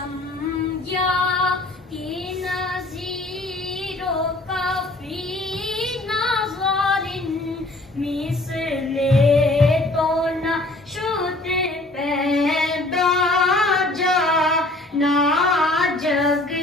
समझा कि नज़ीरो काफी नाज़ारिन मिसले तो न शुद पैदा जा ना जग